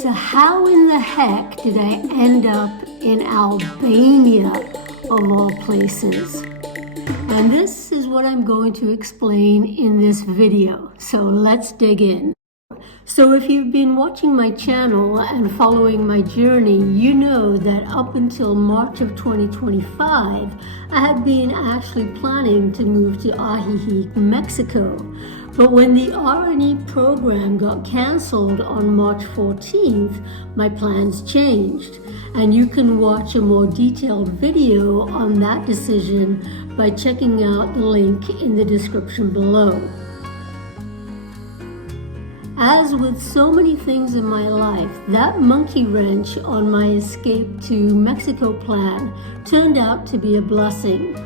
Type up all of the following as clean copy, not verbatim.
So how in the heck did I end up in Albania, of all places? And this is what I'm going to explain in this video. So let's dig in. So if you've been watching my channel and following my journey, you know that up until March of 2025, I had been actually planning to move to Ajijic, Mexico. But when the R&E program got canceled on March 14th, my plans changed. And you can watch a more detailed video on that decision by checking out the link in the description below. As with so many things in my life, that monkey wrench on my escape to Mexico plan turned out to be a blessing.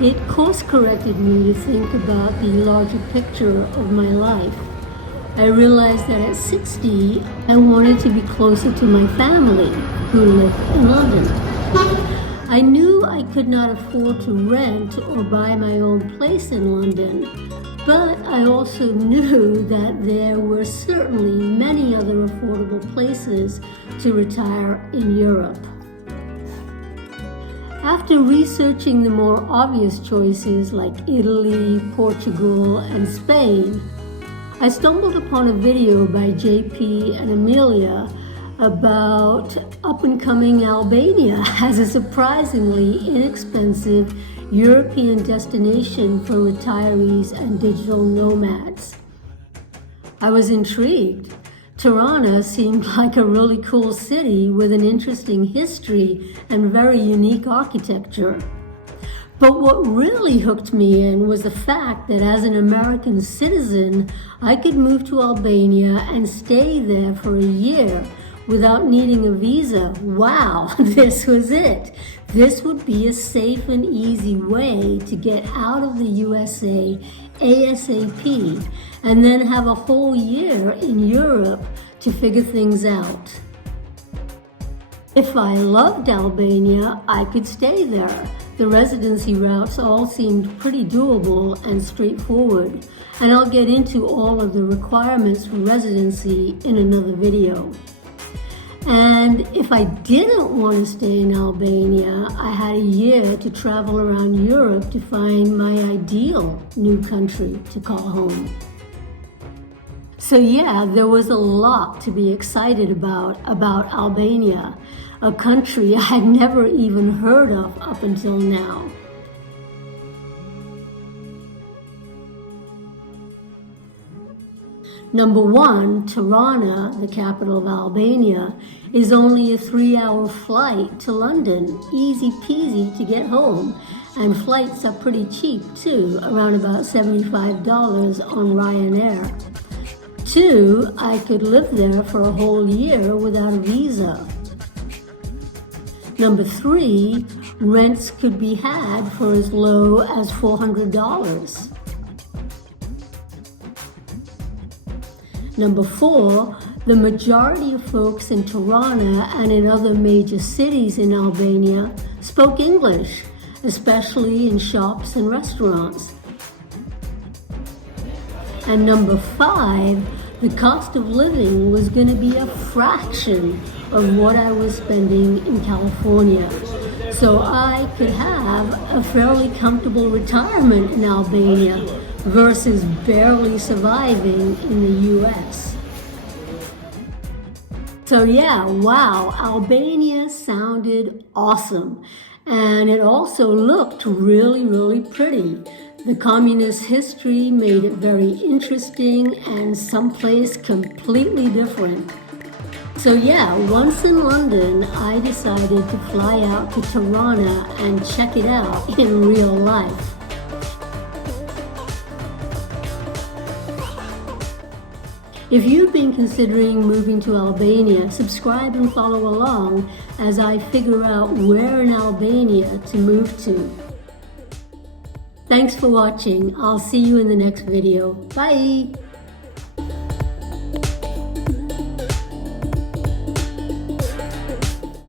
It course-corrected me to think about the larger picture of my life. I realized that at 60, I wanted to be closer to my family, who lived in London. I knew I could not afford to rent or buy my own place in London, but I also knew that there were certainly many other affordable places to retire in Europe. After researching the more obvious choices like Italy, Portugal, and Spain, I stumbled upon a video by JP and Amelia about up-and-coming Albania as a surprisingly inexpensive European destination for retirees and digital nomads. I was intrigued. Tirana seemed like a really cool city with an interesting history and very unique architecture. But what really hooked me in was the fact that as an American citizen, I could move to Albania and stay there for a year without needing a visa. Wow, this was it. This would be a safe and easy way to get out of the USA ASAP and then have a whole year in Europe to figure things out. If I loved Albania, I could stay there. The residency routes all seemed pretty doable and straightforward, and I'll get into all of the requirements for residency in another video. And if I didn't want to stay in Albania, I had a year to travel around Europe to find my ideal new country to call home. So yeah, there was a lot to be excited about Albania, a country I'd never even heard of up until now. Number one, Tirana, the capital of Albania, is only a 3-hour flight to London. Easy peasy to get home. And flights are pretty cheap too, around about $75 on Ryanair. 2, I could live there for a whole year without a visa. Number 3, rents could be had for as low as $400. Number 4, the majority of folks in Tirana and in other major cities in Albania spoke English, especially in shops and restaurants. And number 5, the cost of living was going to be a fraction of what I was spending in California. So I could have a fairly comfortable retirement in Albania versus barely surviving in the US. So yeah, wow, Albania sounded awesome. And it also looked really, really pretty. The communist history made it very interesting and someplace completely different. So yeah, once in London, I decided to fly out to Tirana and check it out in real life. If you've been considering moving to Albania, subscribe and follow along as I figure out where in Albania to move to. Thanks for watching. I'll see you in the next video. Bye!